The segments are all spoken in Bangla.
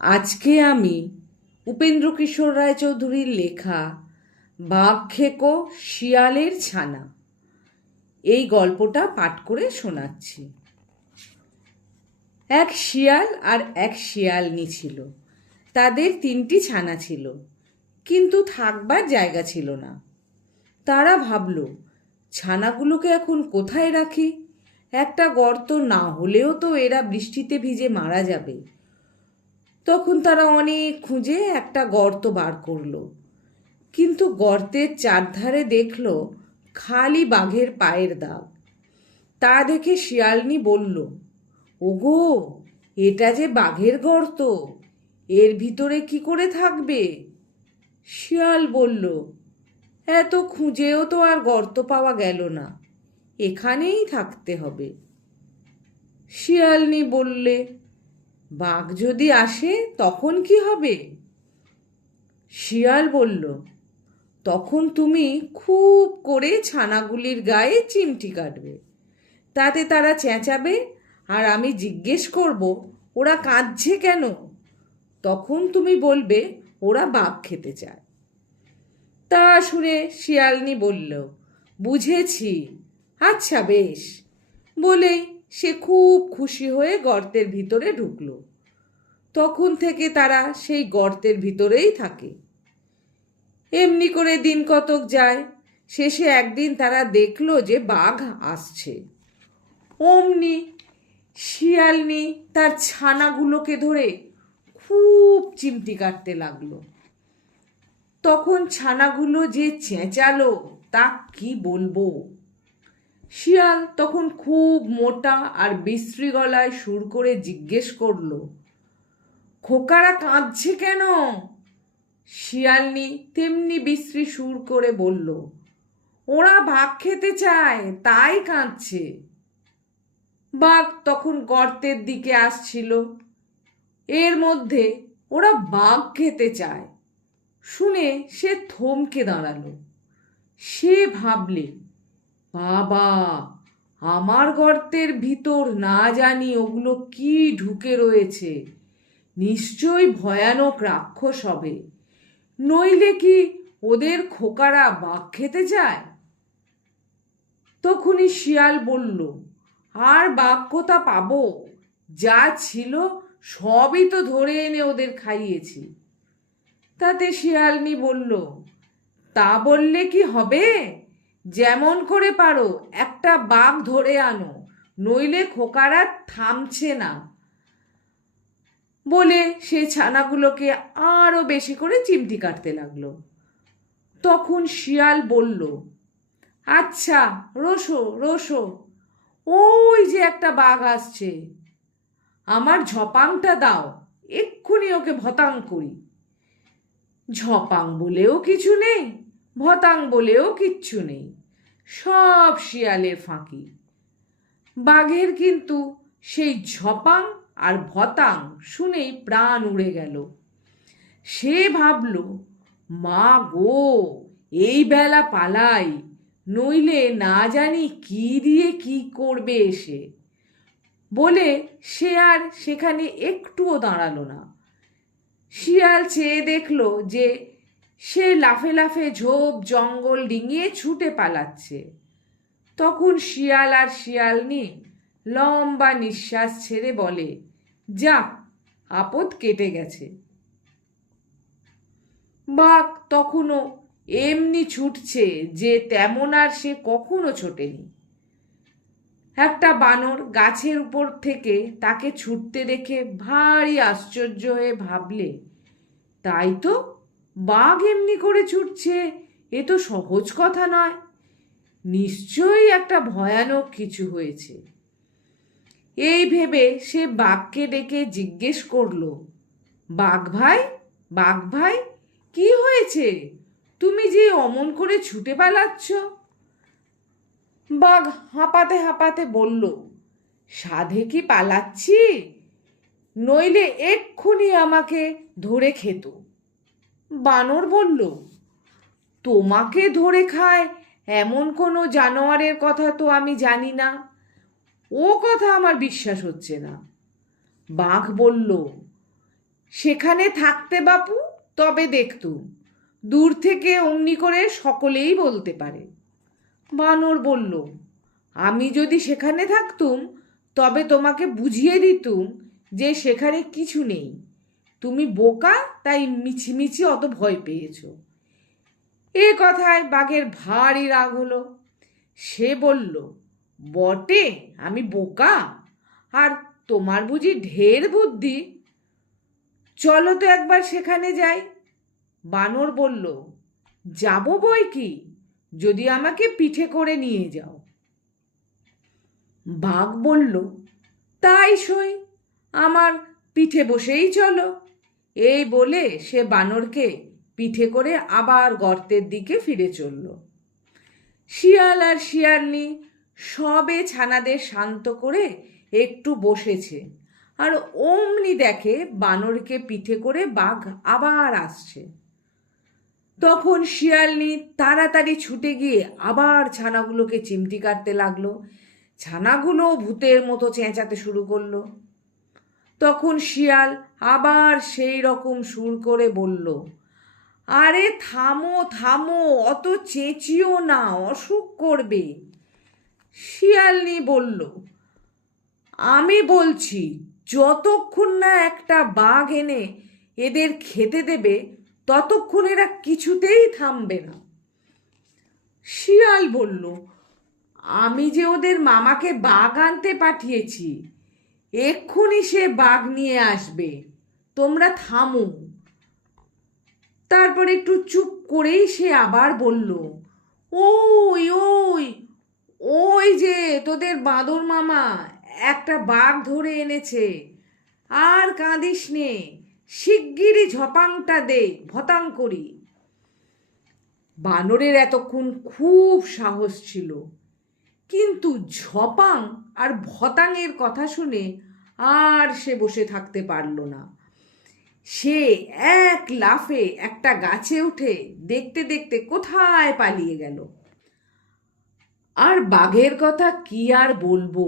আজকে আমি উপেন্দ্রকিশোর রায়চৌধুরীর লেখা বাঘ খেকো শিয়ালের ছানা এই গল্পটা পাঠ করে শোনাচ্ছি। এক শিয়াল আর এক শিয়ালনি ছিল। তাদের 3টি ছানা ছিল, কিন্তু থাকবার জায়গা ছিল না। তারা ভাবল, ছানাগুলোকে এখন কোথায় রাখি? একটা গর্ত না হলেও তো এরা বৃষ্টিতে ভিজে মারা যাবে। তখন তারা অনেক খুঁজে একটা গর্ত বার করলো, কিন্তু গর্তের চারধারে দেখলো খালি বাঘের পায়ের দাগ। তা দেখে শিয়ালনি বলল, ওগো, এটা যে বাঘের গর্ত, এর ভিতরে কি করে থাকবে? শিয়াল বলল, এত খুঁজেও তো আর গর্ত পাওয়া গেল না, এখানেই থাকতে হবে। শিয়ালনি বললে, বাঘ যদি আসে তখন কি হবে? শিয়াল বলল, তখন তুমি খুব করে ছানাগুলির গায়ে চিমটি কাটবে, তাতে তারা চেঁচাবে, আর আমি জিজ্ঞেস করব ওরা কাঁদছে কেন। তখন তুমি বলবে ওরা বাঘ খেতে চায়। তা শুনে শিয়ালনি বলল, বুঝেছি, আচ্ছা বেশ, বলেই সে খুব খুশি হয়ে গর্তের ভিতরে ঢুকলো। তখন থেকে তারা সেই গর্তের ভিতরেই থাকে। এমনি করে দিন কতক যায়। শেষে একদিন তারা দেখলো যে বাঘ আসছে। অমনি শিয়ালনি তার ছানাগুলোকে ধরে খুব চিমটি কাটতে লাগলো। তখন ছানাগুলো যে চেঁচালো, তা কি বলবো। শিয়াল তখন খুব মোটা আর বিশ্রী গলায় সুর করে জিজ্ঞেস করলো, খোকারা কাঁদছে কেন? শিয়ালনি তেমনি বিশ্রী সুর করে বলল, ওরা বাঘ খেতে চায়, তাই কাঁদছে। বাঘ তখন গর্তের দিকে আসছিল। এর মধ্যে ওরা বাঘ খেতে চায় শুনে সে থমকে দাঁড়ালো। সে ভাবলে, বাবা, আমার গর্তের ভিতর না জানি ওগুলো কি ঢুকে রয়েছে, নিশ্চয়ই ভয়ানক রাক্ষস হবে, নইলে কি ওদের খোকারা বাঘ খেতে চায়? তখনই শিয়াল বলল, আর বাঘ কোথা পাবো, যা ছিল সবই তো ধরে এনে ওদের খাইয়েছি। তাতে শিয়ালনি বলল, তা বললে কি হবে? যেমন করে পারো একটা বাঘ ধরে আনো, নইলে খোকারা থামছে না। বলে সে ছানাগুলোকে আরো বেশি করে চিমটি কাটতে লাগলো। তখন শিয়াল বলল, আচ্ছা, রোসো রোসো, ওই যে একটা বাঘ আসছে, আমার ঝপাংটা দাও, এক্ষুনি ওকে ভতাং করি। ঝপাং বলেও কিছু নেই, ভতাং বলেও কিচ্ছু নেই, সব শিয়ালের ফাঁকি। বাঘের কিন্তু সেই ঝপাং আর ভতাং শুনেই প্রাণ উড়ে গেল। সে ভাবল, মা গো, এই বেলা পালাই, নইলে না জানি কি দিয়ে কি করবে এসে। বলে সে আর সেখানে একটুও দাঁড়ালো না। শিয়াল চেয়ে দেখলো যে সে লাফে লাফে ঝোপ জঙ্গল ডিঙিয়ে ছুটে পালাচ্ছে। তখন শিয়াল আর শিয়ালনি লম্বা নিঃশ্বাস ছেড়ে বলে, যাক, আপদ কেটে গেছে। বাঘ তখনও এমনি ছুটছে যে তেমন আর সে কখনো ছোটেনি। একটা বানর গাছের উপর থেকে তাকে ছুটতে দেখে ভারী আশ্চর্য হয়ে ভাবলে, তাই তো, বাঘ এমনি করে ছুটছে, এ তো সহজ কথা নয়, নিশ্চয়ই একটা ভয়ানক কিছু হয়েছে। এই ভেবে সে বাঘকে ডেকে জিজ্ঞেস করলো, বাঘ ভাই, বাঘ ভাই, কি হয়েছে? তুমি যে অমন করে ছুটে পালাচ্ছ? বাঘ হাঁপাতে হাঁপাতে বলল, সাধে কি পালাচ্ছি, নইলে এক্ষুনি আমাকে ধরে খেত। বানর বলল, তোমাকে ধরে খায় এমন কোনো জানোয়ারের কথা তো আমি জানি না, ও কথা আমার বিশ্বাস হচ্ছে না। বাঘ বলল, সেখানে থাকতে বাপু, তবে দেখতুম। দূর থেকে অমনি করে সকলেই বলতে পারে। বানর বলল, আমি যদি সেখানে থাকতুম তবে তোমাকে বুঝিয়ে দিতুম যে সেখানে কিছু নেই। তুমি বোকা, তাই মিছিমিছি অত ভয় পেয়েছ। এ কথায় বাঘের ভারী রাগ হলো। সে বলল, বটে আমি বোকা, আর তোমার বুঝি ঢের বুদ্ধি। চলো তো একবার সেখানে যাই। বানর বলল, যাব বই কি, যদি আমাকে পিঠে করে নিয়ে যাও। বাঘ বলল, তাই সই, আমার পিঠে বসেই চলো। এই বলে সে বানরকে পিঠে করে আবার গর্তের দিকে ফিরে চলল। শিয়াল আর শিয়ালনি সবে ছানাদের শান্ত করে একটু বসেছে, আর অমনি দেখে বানরকে পিঠে করে বাঘ আবার আসছে। তখন শিয়ালনি তাড়াতাড়ি ছুটে গিয়ে আবার ছানাগুলোকে চিমটি কাটতে লাগলো। ছানাগুলো ভূতের মতো চেঁচাতে শুরু করলো। তখন শিয়াল আবার সেই রকম সুর করে বলল, আরে থামো থামো, অত চেঁচিও না, অসুখ করবে। শিয়ালনি বলল, আমি বলছি যতক্ষণ না একটা বাঘ এনে এদের খেতে দেবে ততক্ষণ এরা কিছুতেই থামবে না। শিয়াল বলল, আমি যে ওদের মামাকে বাঘ আনতে পাঠিয়েছি, এক্ষুনি সে বাঘ নিয়ে আসবে, তোমরা থামো। তারপর একটু চুপ করেই সে আবার বলল, ওই ওই ওই যে তোদের বাঁদর মামা একটা বাঘ ধরে এনেছে, আর কাঁদিস নে, শিগগিরই ঝপাংটা দে, ভতাং করি। বানরের এতক্ষণ খুব সাহস ছিল, কিন্তু ঝপাং আর ভতাংয়ের কথা শুনে আর সে বসে থাকতে পারল না। সে এক লাফে একটা গাছে উঠে দেখতে দেখতে কোথায় পালিয়ে গেল। আর বাঘের কথা কি আর বলবো,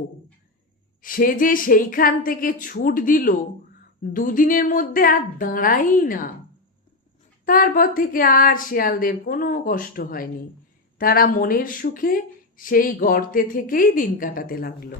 সে যে সেইখান থেকে ছুট দিল, দুদিনের মধ্যে আর দাঁড়াই না। তারপর থেকে আর শিয়ালদের কোনো কষ্ট হয়নি, তারা মনের সুখে সেই গর্তে থেকেই দিন কাটাতে লাগলো।